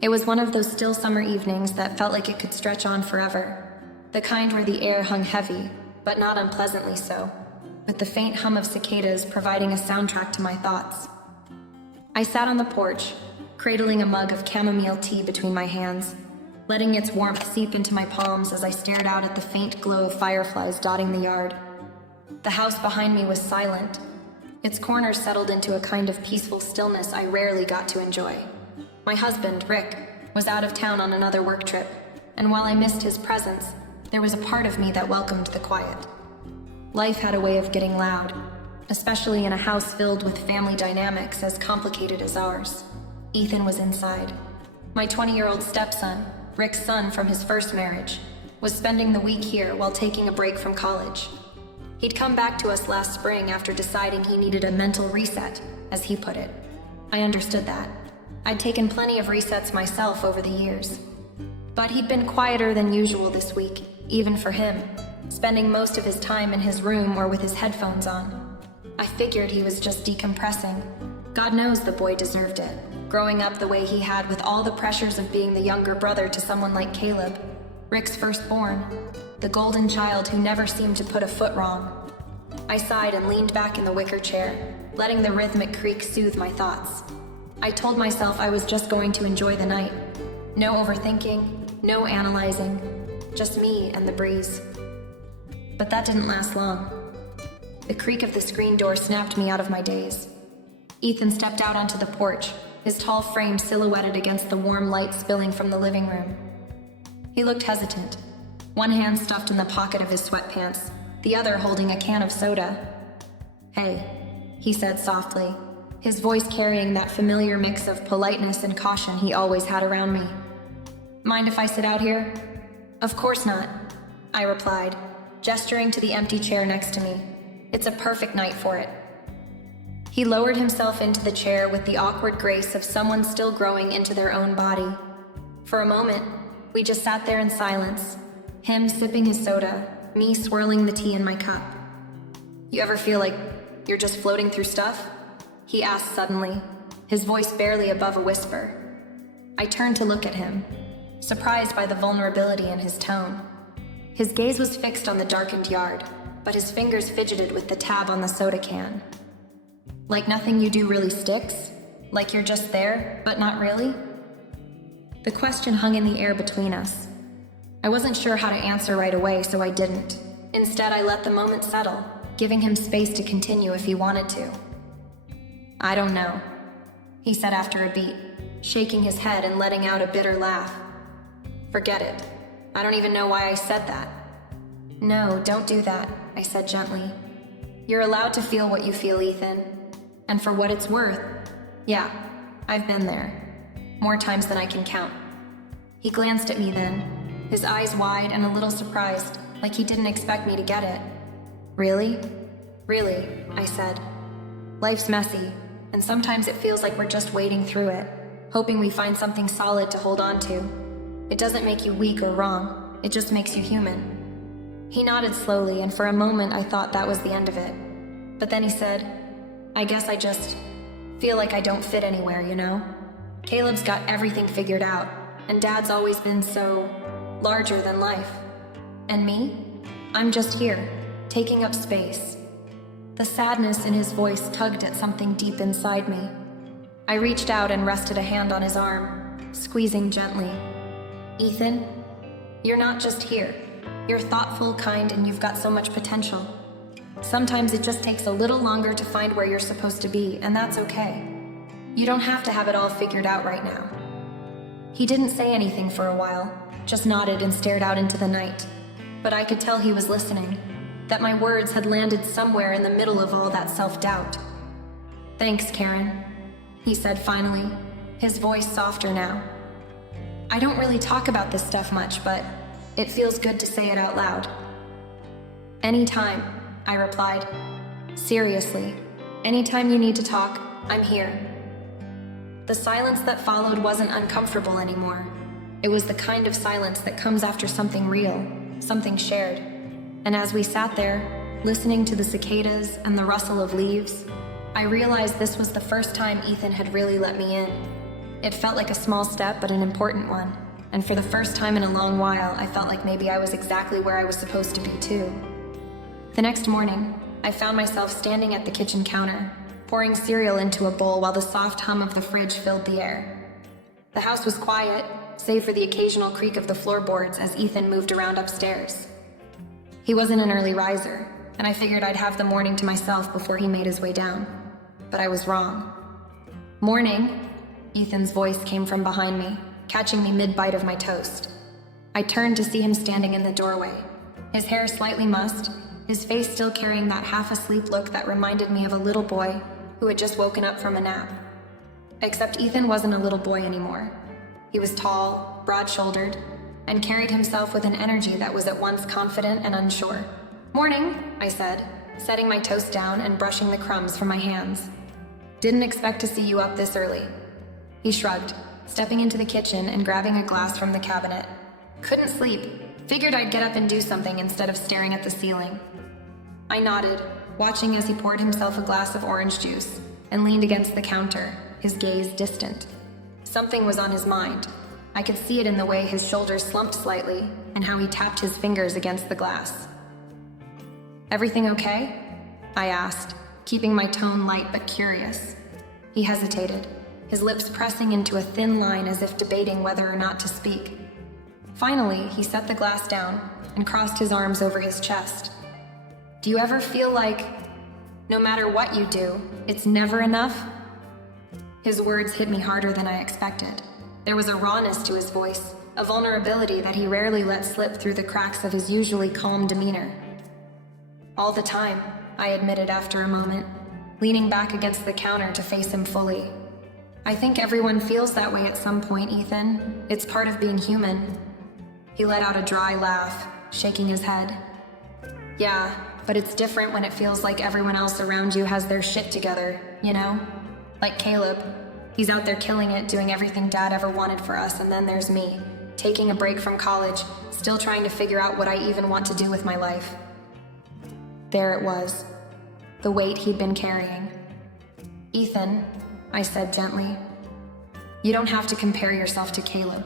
It was one of those still summer evenings that felt like it could stretch on forever. The kind where the air hung heavy, but not unpleasantly so, with the faint hum of cicadas providing a soundtrack to my thoughts. I sat on the porch, cradling a mug of chamomile tea between my hands, letting its warmth seep into my palms as I stared out at the faint glow of fireflies dotting the yard. The house behind me was silent, its corners settled into a kind of peaceful stillness I rarely got to enjoy. My husband, Rick, was out of town on another work trip, and while I missed his presence, there was a part of me that welcomed the quiet. Life had a way of getting loud, especially in a house filled with family dynamics as complicated as ours. Ethan was inside. My 20-year-old stepson, Rick's son from his first marriage, was spending the week here while taking a break from college. He'd come back to us last spring after deciding he needed a mental reset, as he put it. I understood that. I'd taken plenty of resets myself over the years. But he'd been quieter than usual this week, even for him, spending most of his time in his room or with his headphones on. I figured he was just decompressing. God knows the boy deserved it, growing up the way he had with all the pressures of being the younger brother to someone like Caleb, Rick's firstborn, the golden child who never seemed to put a foot wrong. I sighed and leaned back in the wicker chair, letting the rhythmic creak soothe my thoughts. I told myself I was just going to enjoy the night. No overthinking, no analyzing, just me and the breeze. But that didn't last long. The creak of the screen door snapped me out of my daze. Ethan stepped out onto the porch, his tall frame silhouetted against the warm light spilling from the living room. He looked hesitant, one hand stuffed in the pocket of his sweatpants, the other holding a can of soda. "Hey," he said softly, his voice carrying that familiar mix of politeness and caution he always had around me. "Mind if I sit out here?" "Of course not," I replied, gesturing to the empty chair next to me. "It's a perfect night for it." He lowered himself into the chair with the awkward grace of someone still growing into their own body. For a moment, we just sat there in silence, him sipping his soda, me swirling the tea in my cup. "You ever feel like you're just floating through stuff?" he asked suddenly, his voice barely above a whisper. I turned to look at him, surprised by the vulnerability in his tone. His gaze was fixed on the darkened yard, but his fingers fidgeted with the tab on the soda can. "Like nothing you do really sticks? Like you're just there, but not really?" The question hung in the air between us. I wasn't sure how to answer right away, so I didn't. Instead, I let the moment settle, giving him space to continue if he wanted to. "I don't know," he said after a beat, shaking his head and letting out a bitter laugh. "Forget it. I don't even know why I said that." "No, don't do that," I said gently. "You're allowed to feel what you feel, Ethan. And for what it's worth, yeah, I've been there. More times than I can count." He glanced at me then, his eyes wide and a little surprised, like he didn't expect me to get it. "Really?" "Really," I said. "Life's messy, and sometimes it feels like we're just wading through it, hoping we find something solid to hold on to. It doesn't make you weak or wrong, it just makes you human." He nodded slowly, and for a moment I thought that was the end of it. But then he said, "I guess I just feel like I don't fit anywhere, you know? Caleb's got everything figured out, and Dad's always been so larger than life. And me? I'm just here, taking up space." The sadness in his voice tugged at something deep inside me. I reached out and rested a hand on his arm, squeezing gently. "Ethan, you're not just here. You're thoughtful, kind, and you've got so much potential. Sometimes it just takes a little longer to find where you're supposed to be, and that's okay. You don't have to have it all figured out right now." He didn't say anything for a while, just nodded and stared out into the night. But I could tell he was listening, that my words had landed somewhere in the middle of all that self-doubt. "Thanks, Karen," he said finally, his voice softer now. "I don't really talk about this stuff much, but it feels good to say it out loud." "Anytime," I replied. "Seriously, anytime you need to talk, I'm here." The silence that followed wasn't uncomfortable anymore. It was the kind of silence that comes after something real, something shared. And as we sat there, listening to the cicadas and the rustle of leaves, I realized this was the first time Ethan had really let me in. It felt like a small step, but an important one. And for the first time in a long while, I felt like maybe I was exactly where I was supposed to be too. The next morning, I found myself standing at the kitchen counter, pouring cereal into a bowl while the soft hum of the fridge filled the air. The house was quiet, save for the occasional creak of the floorboards as Ethan moved around upstairs. He wasn't an early riser, and I figured I'd have the morning to myself before he made his way down. But I was wrong. "Morning," Ethan's voice came from behind me, catching me mid-bite of my toast. I turned to see him standing in the doorway, his hair slightly mussed, his face still carrying that half-asleep look that reminded me of a little boy who had just woken up from a nap. Except Ethan wasn't a little boy anymore. He was tall, broad-shouldered, and carried himself with an energy that was at once confident and unsure. "Morning," I said, setting my toast down and brushing the crumbs from my hands. "Didn't expect to see you up this early." He shrugged, stepping into the kitchen and grabbing a glass from the cabinet. "Couldn't sleep. Figured I'd get up and do something instead of staring at the ceiling." I nodded, watching as he poured himself a glass of orange juice and leaned against the counter, his gaze distant. Something was on his mind. I could see it in the way his shoulders slumped slightly and how he tapped his fingers against the glass. "Everything okay?" I asked, keeping my tone light but curious. He hesitated, his lips pressing into a thin line as if debating whether or not to speak. Finally, he set the glass down and crossed his arms over his chest. "Do you ever feel like, no matter what you do, it's never enough?" His words hit me harder than I expected. There was a rawness to his voice, a vulnerability that he rarely let slip through the cracks of his usually calm demeanor. "All the time," I admitted after a moment, leaning back against the counter to face him fully. "I think everyone feels that way at some point, Ethan. It's part of being human." He let out a dry laugh, shaking his head. "Yeah, but it's different when it feels like everyone else around you has their shit together, you know? Like Caleb. He's out there killing it, doing everything Dad ever wanted for us, and then there's me, taking a break from college, still trying to figure out what I even want to do with my life." There it was, the weight he'd been carrying. "Ethan," I said gently, "you don't have to compare yourself to Caleb.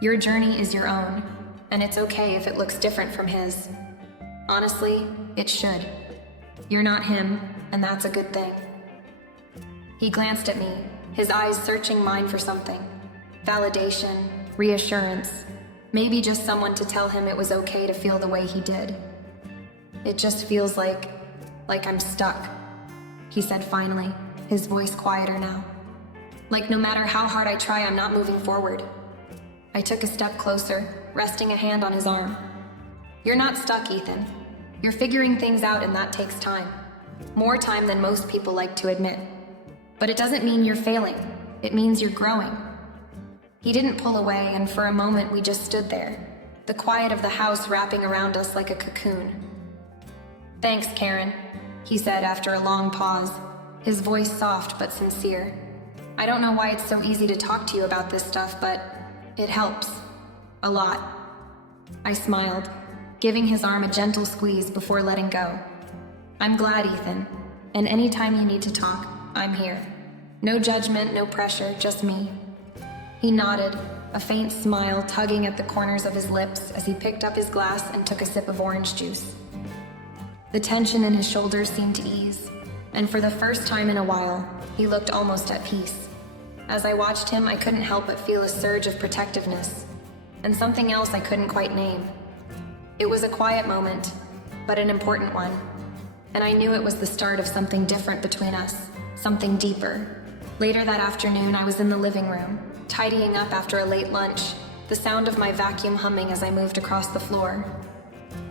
Your journey is your own, and it's okay if it looks different from his. Honestly, it should. You're not him, and that's a good thing." He glanced at me, his eyes searching mine for something. Validation, reassurance, maybe just someone to tell him it was okay to feel the way he did. "It just feels like I'm stuck," he said finally, his voice quieter now. "Like no matter how hard I try, I'm not moving forward." I took a step closer, resting a hand on his arm. "You're not stuck, Ethan. You're figuring things out, and that takes time. More time than most people like to admit. But it doesn't mean you're failing. It means you're growing." He didn't pull away, and for a moment we just stood there, the quiet of the house wrapping around us like a cocoon. "Thanks, Karen," he said after a long pause, his voice soft but sincere. "I don't know why it's so easy to talk to you about this stuff, but it helps. A lot." I smiled, giving his arm a gentle squeeze before letting go. "I'm glad, Ethan, and anytime you need to talk, I'm here. No judgment, no pressure, just me." He nodded, a faint smile tugging at the corners of his lips as he picked up his glass and took a sip of orange juice. The tension in his shoulders seemed to ease, and for the first time in a while, he looked almost at peace. As I watched him, I couldn't help but feel a surge of protectiveness, and something else I couldn't quite name. It was a quiet moment, but an important one, and I knew it was the start of something different between us, something deeper. Later that afternoon, I was in the living room, tidying up after a late lunch, the sound of my vacuum humming as I moved across the floor.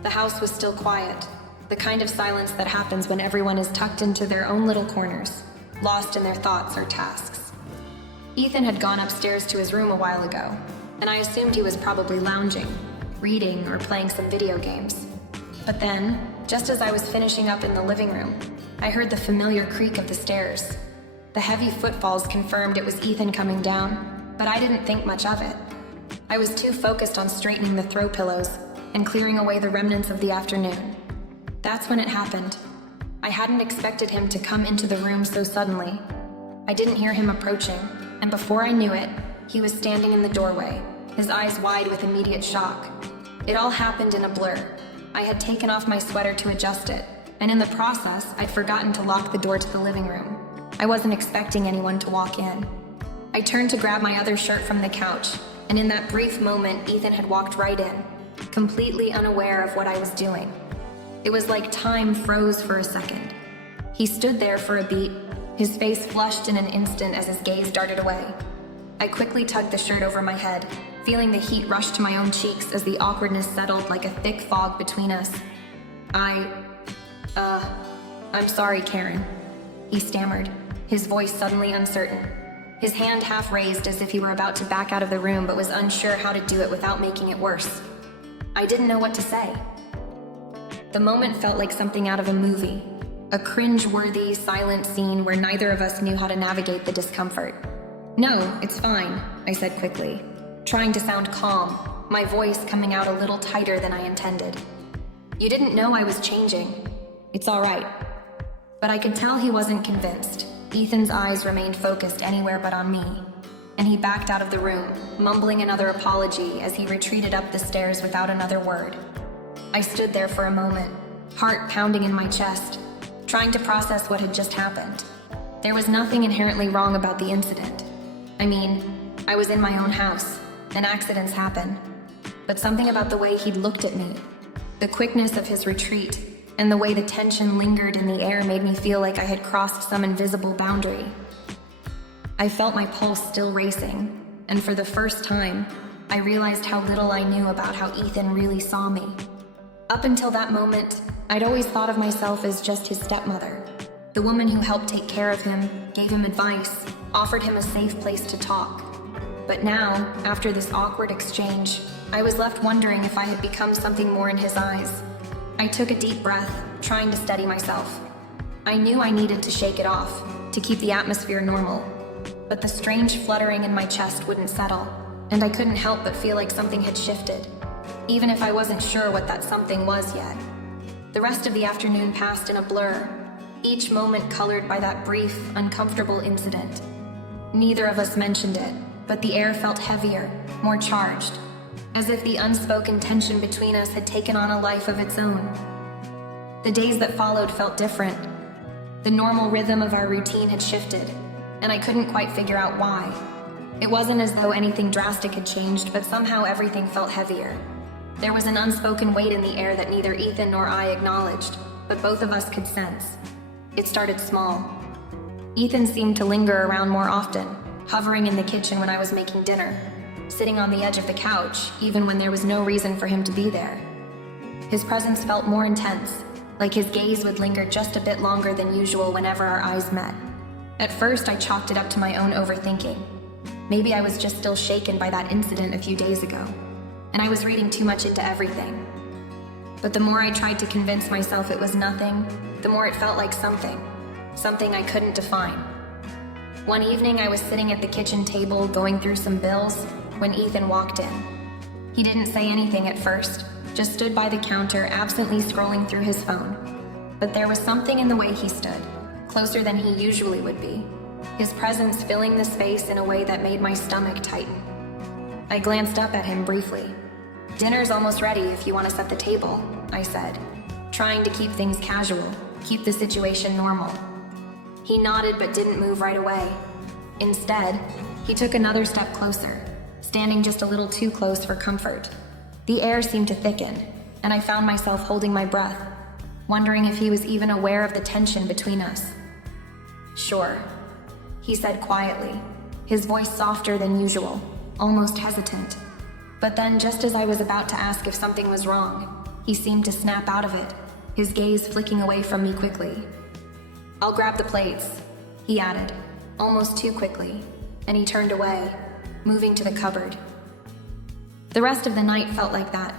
The house was still quiet, the kind of silence that happens when everyone is tucked into their own little corners, lost in their thoughts or tasks. Ethan had gone upstairs to his room a while ago, and I assumed he was probably lounging, reading, or playing some video games. But then, just as I was finishing up in the living room, I heard the familiar creak of the stairs. The heavy footfalls confirmed it was Ethan coming down, but I didn't think much of it. I was too focused on straightening the throw pillows and clearing away the remnants of the afternoon. That's when it happened. I hadn't expected him to come into the room so suddenly. I didn't hear him approaching, and before I knew it, he was standing in the doorway, his eyes wide with immediate shock. It all happened in a blur. I had taken off my sweater to adjust it, and in the process, I'd forgotten to lock the door to the living room. I wasn't expecting anyone to walk in. I turned to grab my other shirt from the couch, and in that brief moment, Ethan had walked right in, completely unaware of what I was doing. It was like time froze for a second. He stood there for a beat, his face flushed in an instant as his gaze darted away. I quickly tugged the shirt over my head, feeling the heat rush to my own cheeks as the awkwardness settled like a thick fog between us. I'm sorry, Karen, he stammered, his voice suddenly uncertain. His hand half raised as if he were about to back out of the room but was unsure how to do it without making it worse. I didn't know what to say. The moment felt like something out of a movie, a cringe-worthy, silent scene where neither of us knew how to navigate the discomfort. No, it's fine, I said quickly, trying to sound calm, my voice coming out a little tighter than I intended. You didn't know I was changing. It's all right. But I could tell he wasn't convinced. Ethan's eyes remained focused anywhere but on me, and he backed out of the room, mumbling another apology as he retreated up the stairs without another word. I stood there for a moment, heart pounding in my chest, trying to process what had just happened. There was nothing inherently wrong about the incident. I mean, I was in my own house, and accidents happen. But something about the way he'd looked at me, the quickness of his retreat, and the way the tension lingered in the air made me feel like I had crossed some invisible boundary. I felt my pulse still racing, and for the first time, I realized how little I knew about how Ethan really saw me. Up until that moment, I'd always thought of myself as just his stepmother, the woman who helped take care of him, gave him advice, offered him a safe place to talk. But now, after this awkward exchange, I was left wondering if I had become something more in his eyes. I took a deep breath, trying to steady myself. I knew I needed to shake it off, to keep the atmosphere normal. But the strange fluttering in my chest wouldn't settle, and I couldn't help but feel like something had shifted, even if I wasn't sure what that something was yet. The rest of the afternoon passed in a blur, each moment colored by that brief, uncomfortable incident. Neither of us mentioned it, but the air felt heavier, more charged, as if the unspoken tension between us had taken on a life of its own. The days that followed felt different. The normal rhythm of our routine had shifted, and I couldn't quite figure out why. It wasn't as though anything drastic had changed, but somehow everything felt heavier. There was an unspoken weight in the air that neither Ethan nor I acknowledged, but both of us could sense. It started small. Ethan seemed to linger around more often, hovering in the kitchen when I was making dinner, sitting on the edge of the couch, even when there was no reason for him to be there. His presence felt more intense, like his gaze would linger just a bit longer than usual whenever our eyes met. At first, I chalked it up to my own overthinking. Maybe I was just still shaken by that incident a few days ago, and I was reading too much into everything. But the more I tried to convince myself it was nothing, the more it felt like something I couldn't define. One evening, I was sitting at the kitchen table going through some bills when Ethan walked in. He didn't say anything at first, just stood by the counter absently scrolling through his phone. But there was something in the way he stood, closer than he usually would be, his presence filling the space in a way that made my stomach tighten. I glanced up at him briefly. "Dinner's almost ready if you want to set the table," I said, trying to keep things casual, keep the situation normal. He nodded but didn't move right away. Instead, he took another step closer, standing just a little too close for comfort. The air seemed to thicken, and I found myself holding my breath, wondering if he was even aware of the tension between us. "Sure," he said quietly, his voice softer than usual, almost hesitant. But then, just as I was about to ask if something was wrong, he seemed to snap out of it, his gaze flicking away from me quickly. "I'll grab the plates," he added, almost too quickly, and he turned away, moving to the cupboard. The rest of the night felt like that.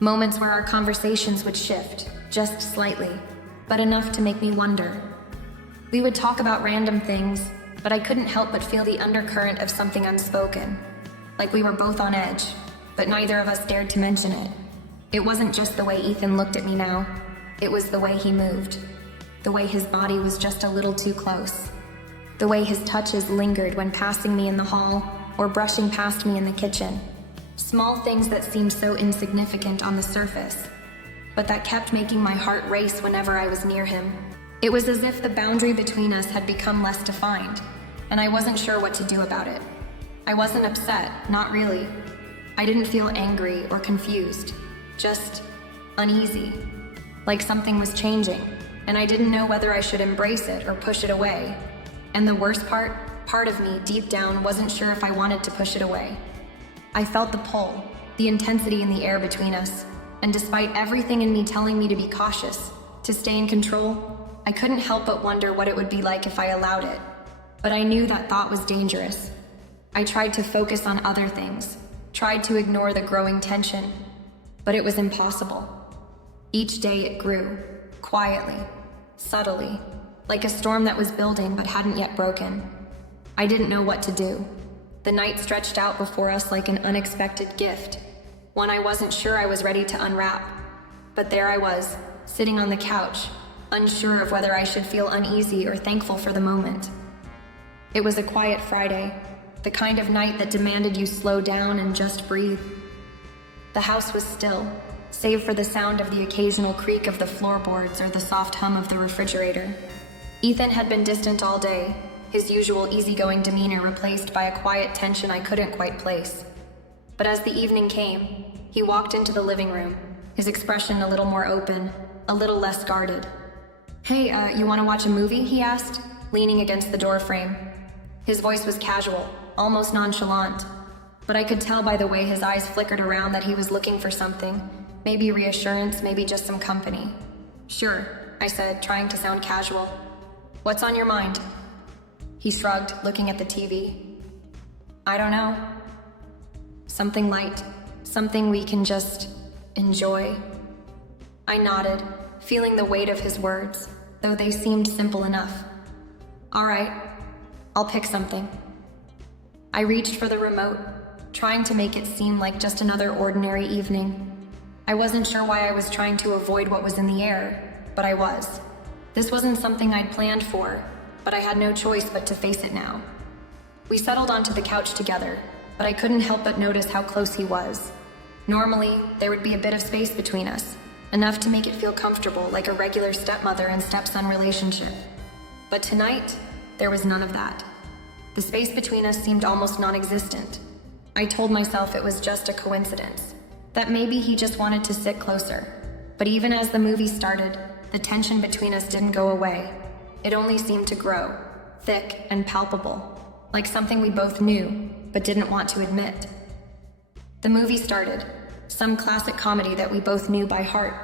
Moments where our conversations would shift, just slightly, but enough to make me wonder. We would talk about random things, but I couldn't help but feel the undercurrent of something unspoken, like we were both on edge, but neither of us dared to mention it. It wasn't just the way Ethan looked at me now, it was the way he moved, the way his body was just a little too close. The way his touches lingered when passing me in the hall or brushing past me in the kitchen. Small things that seemed so insignificant on the surface, but that kept making my heart race whenever I was near him. It was as if the boundary between us had become less defined, and I wasn't sure what to do about it. I wasn't upset, not really. I didn't feel angry or confused, just uneasy, like something was changing, and I didn't know whether I should embrace it or push it away. And the worst part of me deep down wasn't sure if I wanted to push it away. I felt the pull, the intensity in the air between us, and despite everything in me telling me to be cautious, to stay in control, I couldn't help but wonder what it would be like if I allowed it. But I knew that thought was dangerous. I tried to focus on other things, tried to ignore the growing tension, but it was impossible. Each day it grew, quietly, subtly, like a storm that was building but hadn't yet broken. I didn't know what to do. The night stretched out before us like an unexpected gift, one I wasn't sure I was ready to unwrap. But there I was, sitting on the couch, unsure of whether I should feel uneasy or thankful for the moment. It was a quiet Friday, the kind of night that demanded you slow down and just breathe. The house was still, save for the sound of the occasional creak of the floorboards or the soft hum of the refrigerator. Ethan had been distant all day, his usual easygoing demeanor replaced by a quiet tension I couldn't quite place. But as the evening came, he walked into the living room, his expression a little more open, a little less guarded. "Hey, you want to watch a movie?" he asked, leaning against the doorframe. His voice was casual, almost nonchalant, but I could tell by the way his eyes flickered around that he was looking for something, maybe reassurance, maybe just some company. "Sure," I said, trying to sound casual. "What's on your mind?" He shrugged, looking at the TV. "I don't know. Something light, something we can just enjoy." I nodded, feeling the weight of his words, though they seemed simple enough. "All right, I'll pick something." I reached for the remote, trying to make it seem like just another ordinary evening. I wasn't sure why I was trying to avoid what was in the air, but I was. This wasn't something I'd planned for, but I had no choice but to face it now. We settled onto the couch together, but I couldn't help but notice how close he was. Normally, there would be a bit of space between us, enough to make it feel comfortable, like a regular stepmother and stepson relationship. But tonight, there was none of that. The space between us seemed almost non-existent. I told myself it was just a coincidence, that maybe he just wanted to sit closer. But even as the movie started, the tension between us didn't go away. It only seemed to grow, thick and palpable, like something we both knew, but didn't want to admit. The movie started, some classic comedy that we both knew by heart,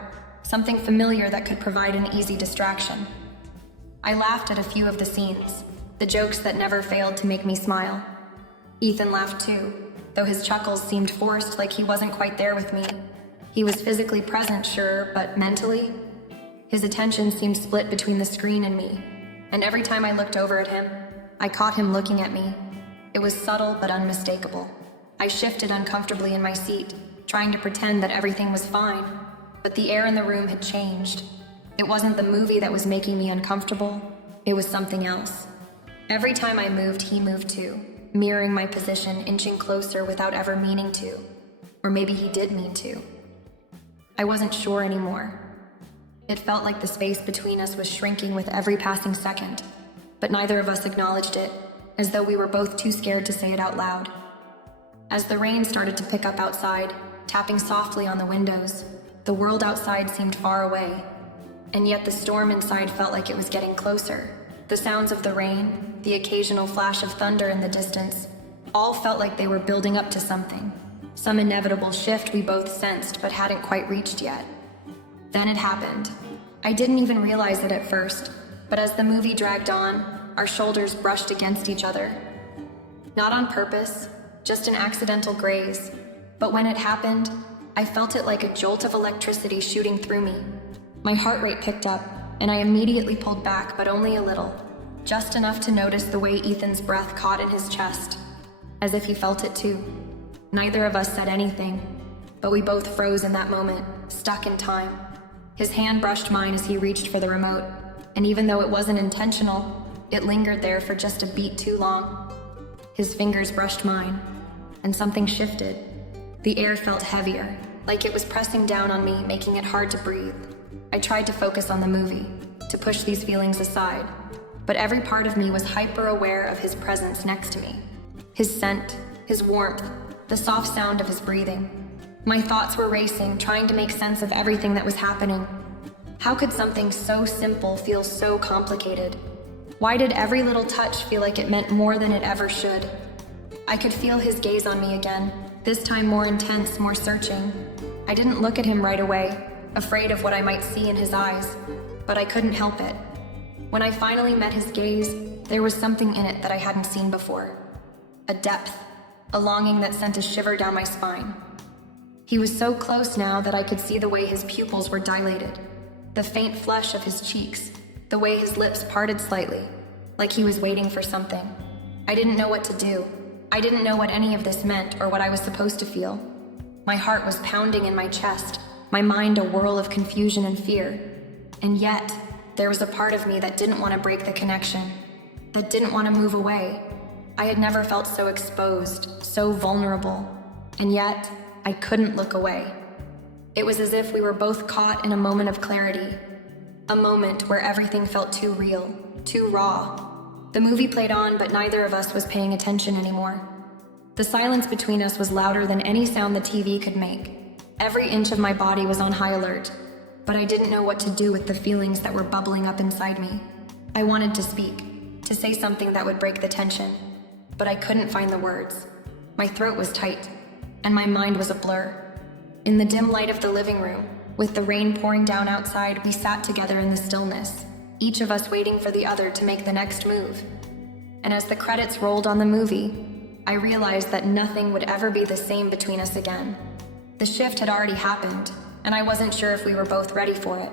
something familiar that could provide an easy distraction. I laughed at a few of the scenes, the jokes that never failed to make me smile. Ethan laughed too, though his chuckles seemed forced, like he wasn't quite there with me. He was physically present, sure, but mentally? His attention seemed split between the screen and me, and every time I looked over at him, I caught him looking at me. It was subtle but unmistakable. I shifted uncomfortably in my seat, trying to pretend that everything was fine, but the air in the room had changed. It wasn't the movie that was making me uncomfortable, it was something else. Every time I moved, he moved too, mirroring my position, inching closer without ever meaning to. Or maybe he did mean to. I wasn't sure anymore. It felt like the space between us was shrinking with every passing second, but neither of us acknowledged it, as though we were both too scared to say it out loud. As the rain started to pick up outside, tapping softly on the windows, the world outside seemed far away, and yet the storm inside felt like it was getting closer. The sounds of the rain, the occasional flash of thunder in the distance, all felt like they were building up to something, some inevitable shift we both sensed but hadn't quite reached yet. Then it happened. I didn't even realize it at first, but as the movie dragged on, our shoulders brushed against each other. Not on purpose, just an accidental graze, but when it happened, I felt it like a jolt of electricity shooting through me. My heart rate picked up, and I immediately pulled back, but only a little, just enough to notice the way Ethan's breath caught in his chest, as if he felt it too. Neither of us said anything, but we both froze in that moment, stuck in time. His hand brushed mine as he reached for the remote, and even though it wasn't intentional, It lingered there for just a beat too long. His fingers brushed mine, and something shifted. The air felt heavier, like it was pressing down on me, making it hard to breathe. I tried to focus on the movie, to push these feelings aside, but every part of me was hyper-aware of his presence next to me. His scent, his warmth, the soft sound of his breathing. My thoughts were racing, trying to make sense of everything that was happening. How could something so simple feel so complicated? Why did every little touch feel like it meant more than it ever should? I could feel his gaze on me again, this time more intense, more searching. I didn't look at him right away, afraid of what I might see in his eyes, but I couldn't help it. When I finally met his gaze, there was something in it that I hadn't seen before. A depth, a longing that sent a shiver down my spine. He was so close now that I could see the way his pupils were dilated, the faint flush of his cheeks, the way his lips parted slightly, like he was waiting for something. I didn't know what to do. I didn't know what any of this meant or what I was supposed to feel. My heart was pounding in my chest, my mind a whirl of confusion and fear. And yet, there was a part of me that didn't want to break the connection, that didn't want to move away. I had never felt so exposed, so vulnerable, and yet, I couldn't look away. It was as if we were both caught in a moment of clarity, a moment where everything felt too real, too raw. The movie played on, but neither of us was paying attention anymore. The silence between us was louder than any sound the TV could make. Every inch of my body was on high alert, but I didn't know what to do with the feelings that were bubbling up inside me. I wanted to speak, to say something that would break the tension, but I couldn't find the words. My throat was tight, and my mind was a blur. In the dim light of the living room, with the rain pouring down outside, we sat together in the stillness, each of us waiting for the other to make the next move. And as the credits rolled on the movie, I realized that nothing would ever be the same between us again. The shift had already happened, and I wasn't sure if we were both ready for it.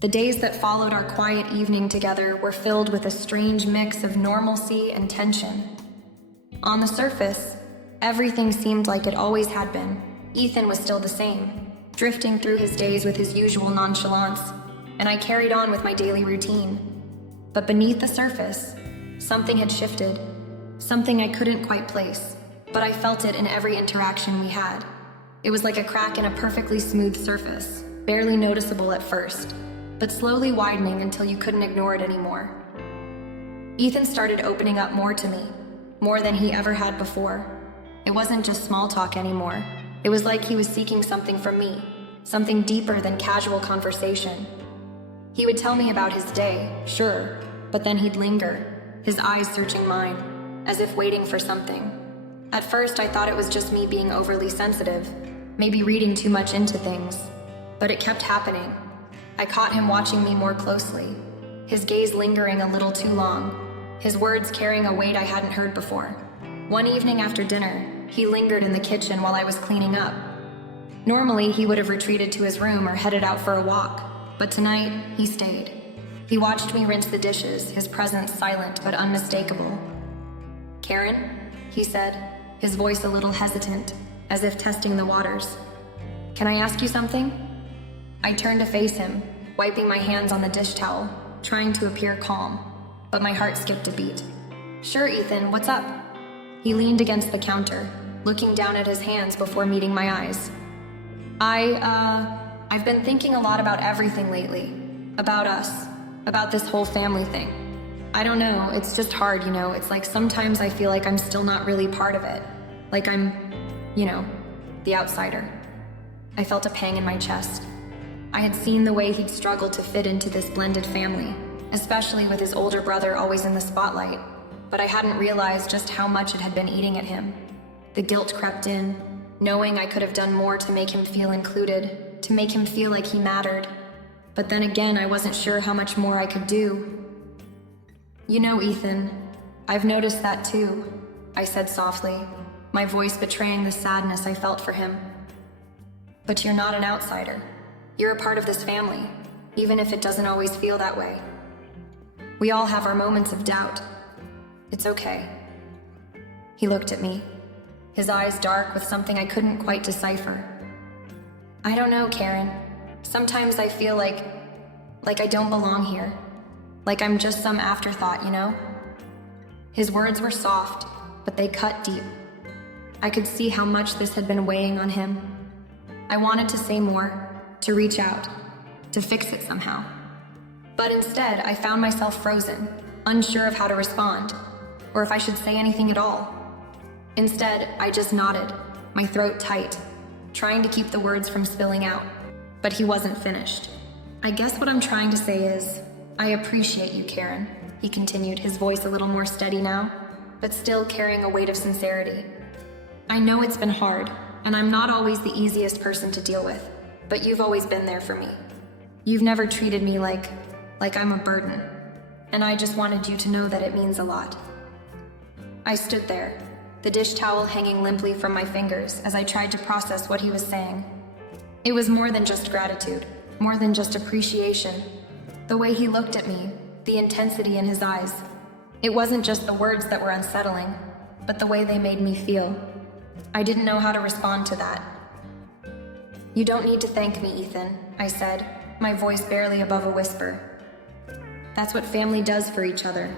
The days that followed our quiet evening together were filled with a strange mix of normalcy and tension. On the surface, everything seemed like it always had been. Ethan was still the same, drifting through his days with his usual nonchalance, and I carried on with my daily routine. But beneath the surface, something had shifted, something I couldn't quite place, but I felt it in every interaction we had. It was like a crack in a perfectly smooth surface, barely noticeable at first, but slowly widening until you couldn't ignore it anymore. Ethan started opening up more to me, more than he ever had before. It wasn't just small talk anymore. It was like he was seeking something from me, something deeper than casual conversation. He would tell me about his day, sure, but then he'd linger, his eyes searching mine, as if waiting for something. At first, I thought it was just me being overly sensitive, maybe reading too much into things, but it kept happening. I caught him watching me more closely, his gaze lingering a little too long, his words carrying a weight I hadn't heard before. One evening after dinner, he lingered in the kitchen while I was cleaning up. Normally, he would have retreated to his room or headed out for a walk, but tonight, he stayed. He watched me rinse the dishes, his presence silent but unmistakable. "Karen?" he said, his voice a little hesitant, as if testing the waters. "Can I ask you something?" I turned to face him, wiping my hands on the dish towel, trying to appear calm, but my heart skipped a beat. "Sure, Ethan, what's up?" He leaned against the counter, looking down at his hands before meeting my eyes. I've been thinking a lot about everything lately. About us. About this whole family thing. I don't know, it's just hard, you know. It's like sometimes I feel like I'm still not really part of it. Like I'm, the outsider. I felt a pang in my chest. I had seen the way he'd struggled to fit into this blended family, especially with his older brother always in the spotlight, but I hadn't realized just how much it had been eating at him. The guilt crept in, knowing I could have done more to make him feel included, to make him feel like he mattered. But then again, I wasn't sure how much more I could do. "You know, Ethan, I've noticed that too," I said softly, my voice betraying the sadness I felt for him. "But you're not an outsider. You're a part of this family, even if it doesn't always feel that way. We all have our moments of doubt. It's okay." He looked at me, his eyes dark with something I couldn't quite decipher. "I don't know, Karen. Sometimes I feel like I don't belong here. Like I'm just some afterthought, you know? His words were soft, but they cut deep. I could see how much this had been weighing on him. I wanted to say more, to reach out, to fix it somehow. But instead, I found myself frozen, unsure of how to respond, or if I should say anything at all. Instead, I just nodded, my throat tight, trying to keep the words from spilling out. But he wasn't finished. I guess what I'm trying to say is, I appreciate you, Karen, he continued, his voice a little more steady now, but still carrying a weight of sincerity. I know it's been hard, and I'm not always the easiest person to deal with, but you've always been there for me. You've never treated me like I'm a burden, and I just wanted you to know that it means a lot. I stood there, the dish towel hanging limply from my fingers as I tried to process what he was saying. It was more than just gratitude, more than just appreciation. The way he looked at me, the intensity in his eyes. It wasn't just the words that were unsettling, but the way they made me feel. I didn't know how to respond to that. You don't need to thank me, Ethan, I said, my voice barely above a whisper. That's what family does for each other.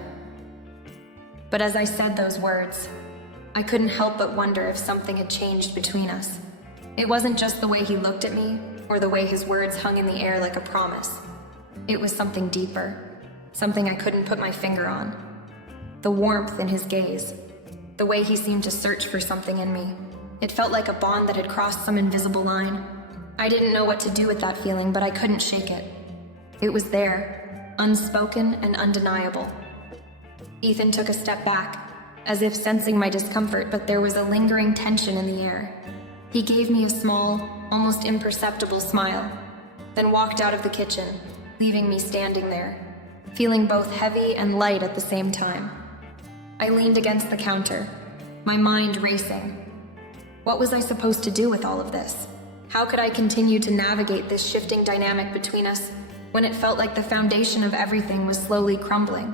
But as I said those words, I couldn't help but wonder if something had changed between us. It wasn't just the way he looked at me, or the way his words hung in the air like a promise. It was something deeper, something I couldn't put my finger on. The warmth in his gaze, the way he seemed to search for something in me. It felt like a bond that had crossed some invisible line. I didn't know what to do with that feeling, but I couldn't shake it. It was there, unspoken and undeniable. Ethan took a step back, as if sensing my discomfort, but there was a lingering tension in the air. He gave me a small, almost imperceptible smile, then walked out of the kitchen, leaving me standing there, feeling both heavy and light at the same time. I leaned against the counter, my mind racing. What was I supposed to do with all of this? How could I continue to navigate this shifting dynamic between us when it felt like the foundation of everything was slowly crumbling?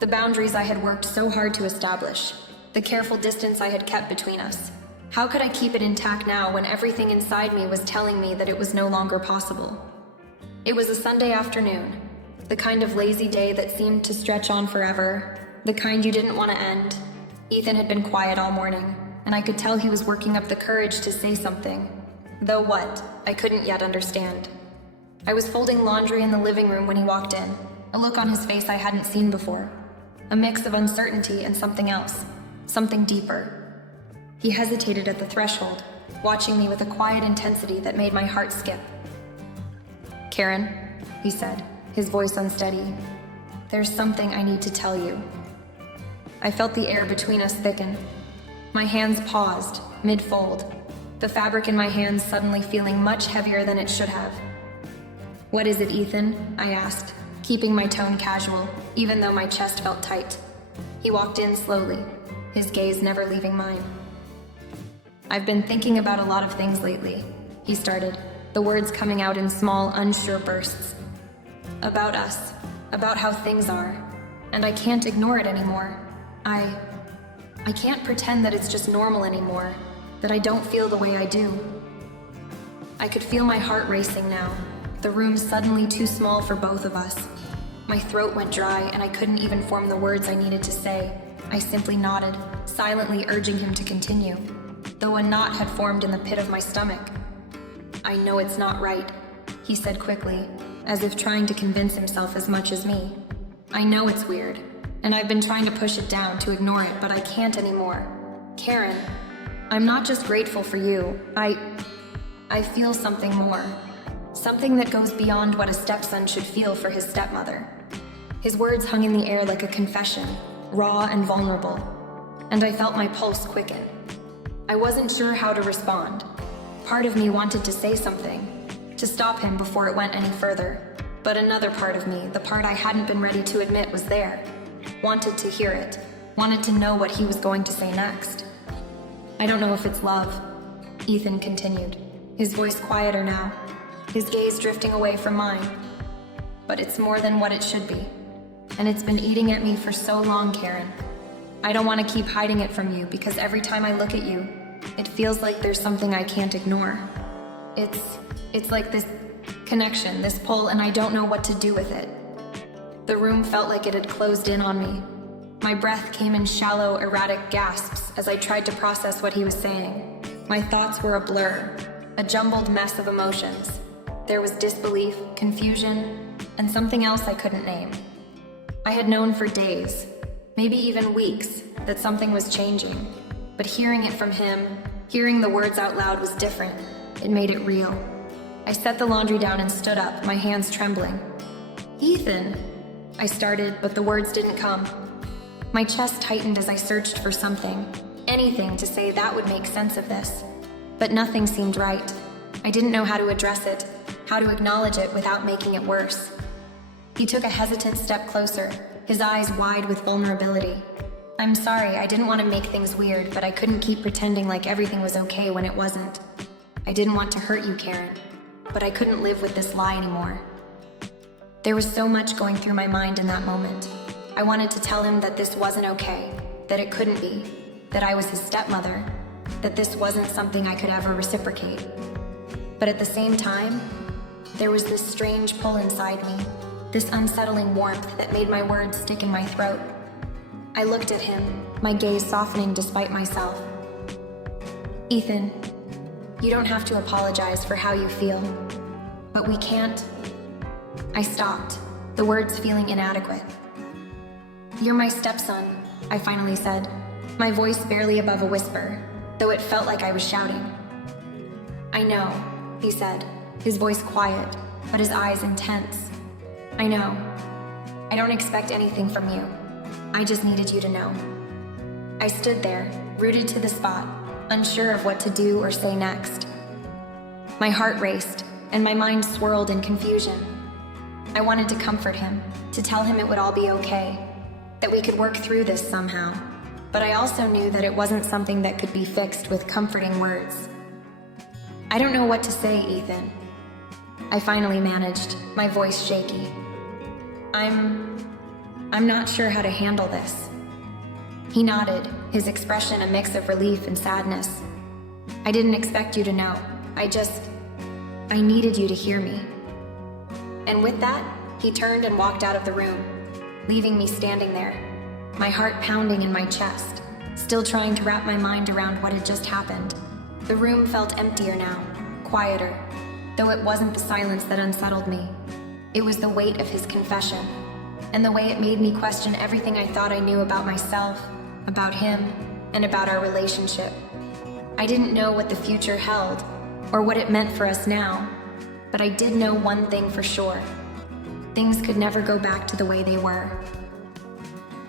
The boundaries I had worked so hard to establish, the careful distance I had kept between us. How could I keep it intact now when everything inside me was telling me that it was no longer possible? It was a Sunday afternoon, the kind of lazy day that seemed to stretch on forever, the kind you didn't want to end. Ethan had been quiet all morning, and I could tell he was working up the courage to say something. Though what, I couldn't yet understand. I was folding laundry in the living room when he walked in, a look on his face I hadn't seen before. A mix of uncertainty and something else, something deeper. He hesitated at the threshold, watching me with a quiet intensity that made my heart skip. Karen, he said, his voice unsteady. There's something I need to tell you. I felt the air between us thicken. My hands paused, mid-fold, the fabric in my hands suddenly feeling much heavier than it should have. What is it, Ethan? I asked, keeping my tone casual, even though my chest felt tight. He walked in slowly, his gaze never leaving mine. I've been thinking about a lot of things lately, he started, the words coming out in small, unsure bursts. About us, about how things are, and I can't ignore it anymore. I can't pretend that it's just normal anymore, that I don't feel the way I do. I could feel my heart racing now, the room suddenly too small for both of us. My throat went dry and I couldn't even form the words I needed to say. I simply nodded, silently urging him to continue, though a knot had formed in the pit of my stomach. I know it's not right, he said quickly, as if trying to convince himself as much as me. I know it's weird, and I've been trying to push it down, to ignore it, but I can't anymore. Karen, I'm not just grateful for you. I feel something more. Something that goes beyond what a stepson should feel for his stepmother. His words hung in the air like a confession, raw and vulnerable, and I felt my pulse quicken. I wasn't sure how to respond. Part of me wanted to say something, to stop him before it went any further, but another part of me, the part I hadn't been ready to admit was there, wanted to hear it, wanted to know what he was going to say next. I don't know if it's love, Ethan continued, his voice quieter now, his gaze drifting away from mine. But it's more than what it should be, and it's been eating at me for so long, Karen. I don't want to keep hiding it from you because every time I look at you, it feels like there's something I can't ignore. It's like this connection, this pull, and I don't know what to do with it. The room felt like it had closed in on me. My breath came in shallow, erratic gasps as I tried to process what he was saying. My thoughts were a blur, a jumbled mess of emotions. There was disbelief, confusion, and something else I couldn't name. I had known for days, maybe even weeks, that something was changing. But hearing it from him, hearing the words out loud was different. It made it real. I set the laundry down and stood up, my hands trembling. "Ethan," I started, but the words didn't come. My chest tightened as I searched for something, anything to say that would make sense of this. But nothing seemed right. I didn't know how to address it, how to acknowledge it without making it worse. He took a hesitant step closer, his eyes wide with vulnerability. "I'm sorry, I didn't want to make things weird, but I couldn't keep pretending like everything was okay when it wasn't. I didn't want to hurt you, Karen, but I couldn't live with this lie anymore." There was so much going through my mind in that moment. I wanted to tell him that this wasn't okay, that it couldn't be, that I was his stepmother, that this wasn't something I could ever reciprocate. But at the same time, there was this strange pull inside me, this unsettling warmth that made my words stick in my throat. I looked at him, my gaze softening despite myself. "Ethan, you don't have to apologize for how you feel, but we can't..." I stopped, the words feeling inadequate. "You're my stepson," I finally said, my voice barely above a whisper, though it felt like I was shouting. "I know," he said, his voice quiet, but his eyes intense. "I know. I don't expect anything from you. I just needed you to know." I stood there, rooted to the spot, unsure of what to do or say next. My heart raced, and my mind swirled in confusion. I wanted to comfort him, to tell him it would all be okay, that we could work through this somehow. But I also knew that it wasn't something that could be fixed with comforting words. "I don't know what to say, Ethan," I finally managed, my voice shaky. I'm not sure how to handle this." He nodded, his expression a mix of relief and sadness. "I didn't expect you to know. I needed you to hear me." And with that, he turned and walked out of the room, leaving me standing there, my heart pounding in my chest, still trying to wrap my mind around what had just happened. The room felt emptier now, quieter, though it wasn't the silence that unsettled me. It was the weight of his confession, and the way it made me question everything I thought I knew about myself, about him, and about our relationship. I didn't know what the future held, or what it meant for us now, but I did know one thing for sure. Things could never go back to the way they were.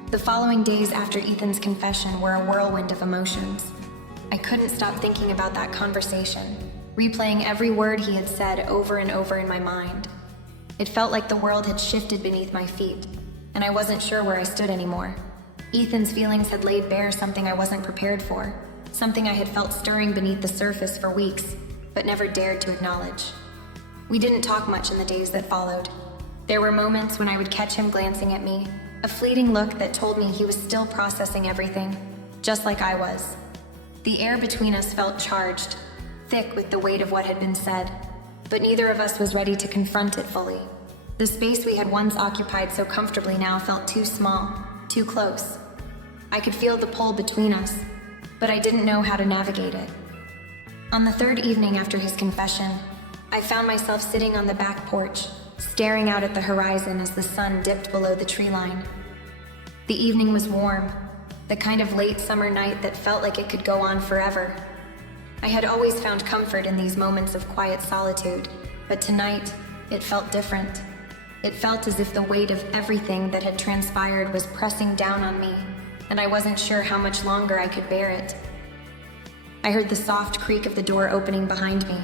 The following days after Ethan's confession were a whirlwind of emotions. I couldn't stop thinking about that conversation, replaying every word he had said over and over in my mind. It felt like the world had shifted beneath my feet, and I wasn't sure where I stood anymore. Ethan's feelings had laid bare something I wasn't prepared for, something I had felt stirring beneath the surface for weeks, but never dared to acknowledge. We didn't talk much in the days that followed. There were moments when I would catch him glancing at me, a fleeting look that told me he was still processing everything, just like I was. The air between us felt charged, thick with the weight of what had been said, but neither of us was ready to confront it fully. The space we had once occupied so comfortably now felt too small, too close. I could feel the pull between us, but I didn't know how to navigate it. On the third evening after his confession, I found myself sitting on the back porch, staring out at the horizon as the sun dipped below the tree line. The evening was warm, the kind of late summer night that felt like it could go on forever. I had always found comfort in these moments of quiet solitude, but tonight, it felt different. It felt as if the weight of everything that had transpired was pressing down on me, and I wasn't sure how much longer I could bear it. I heard the soft creak of the door opening behind me,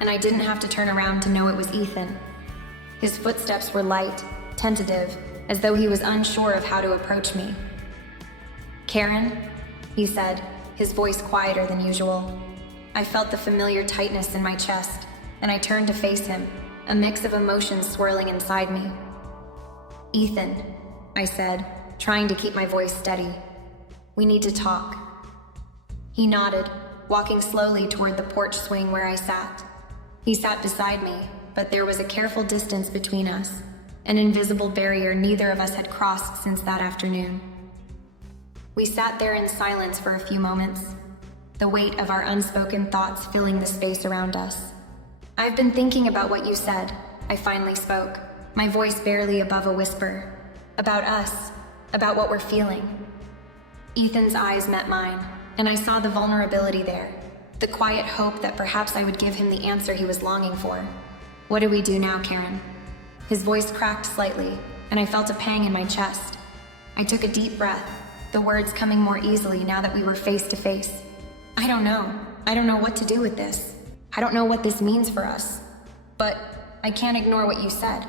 and I didn't have to turn around to know it was Ethan. His footsteps were light, tentative, as though he was unsure of how to approach me. "Karen?" he said, his voice quieter than usual. I felt the familiar tightness in my chest, and I turned to face him, a mix of emotions swirling inside me. "Ethan," I said, trying to keep my voice steady. "We need to talk." He nodded, walking slowly toward the porch swing where I sat. He sat beside me, but there was a careful distance between us, an invisible barrier neither of us had crossed since that afternoon. We sat there in silence for a few moments, the weight of our unspoken thoughts filling the space around us. "I've been thinking about what you said," I finally spoke, my voice barely above a whisper. "About us, about what we're feeling." Ethan's eyes met mine, and I saw the vulnerability there, the quiet hope that perhaps I would give him the answer he was longing for. "What do we do now, Karen?" His voice cracked slightly, and I felt a pang in my chest. I took a deep breath, the words coming more easily now that we were face to face. "I don't know. I don't know what to do with this. I don't know what this means for us. But I can't ignore what you said.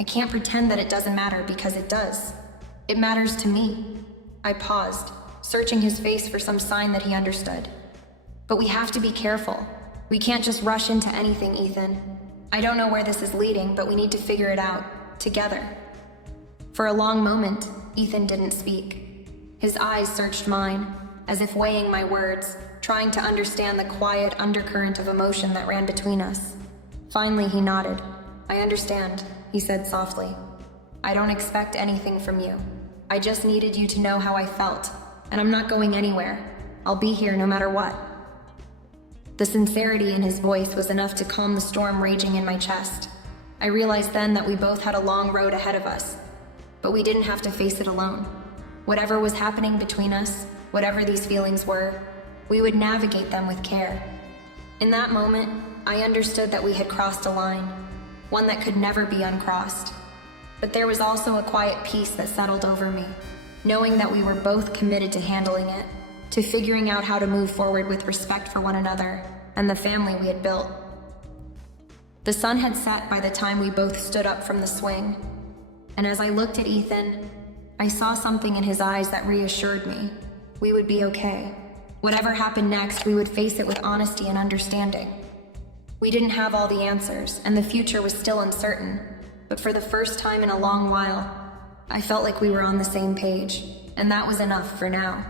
I can't pretend that it doesn't matter because it does. It matters to me." I paused, searching his face for some sign that he understood. "But we have to be careful. We can't just rush into anything, Ethan. I don't know where this is leading, but we need to figure it out, together." For a long moment, Ethan didn't speak. His eyes searched mine, as if weighing my words, trying to understand the quiet undercurrent of emotion that ran between us. Finally, he nodded. "I understand," he said softly. "I don't expect anything from you. I just needed you to know how I felt, and I'm not going anywhere. I'll be here no matter what." The sincerity in his voice was enough to calm the storm raging in my chest. I realized then that we both had a long road ahead of us, but we didn't have to face it alone. Whatever was happening between us, whatever these feelings were, we would navigate them with care. In that moment, I understood that we had crossed a line, one that could never be uncrossed. But there was also a quiet peace that settled over me, knowing that we were both committed to handling it, to figuring out how to move forward with respect for one another and the family we had built. The sun had set by the time we both stood up from the swing, and as I looked at Ethan, I saw something in his eyes that reassured me. We would be okay. Whatever happened next, we would face it with honesty and understanding. We didn't have all the answers, and the future was still uncertain, but for the first time in a long while, I felt like we were on the same page, and that was enough for now.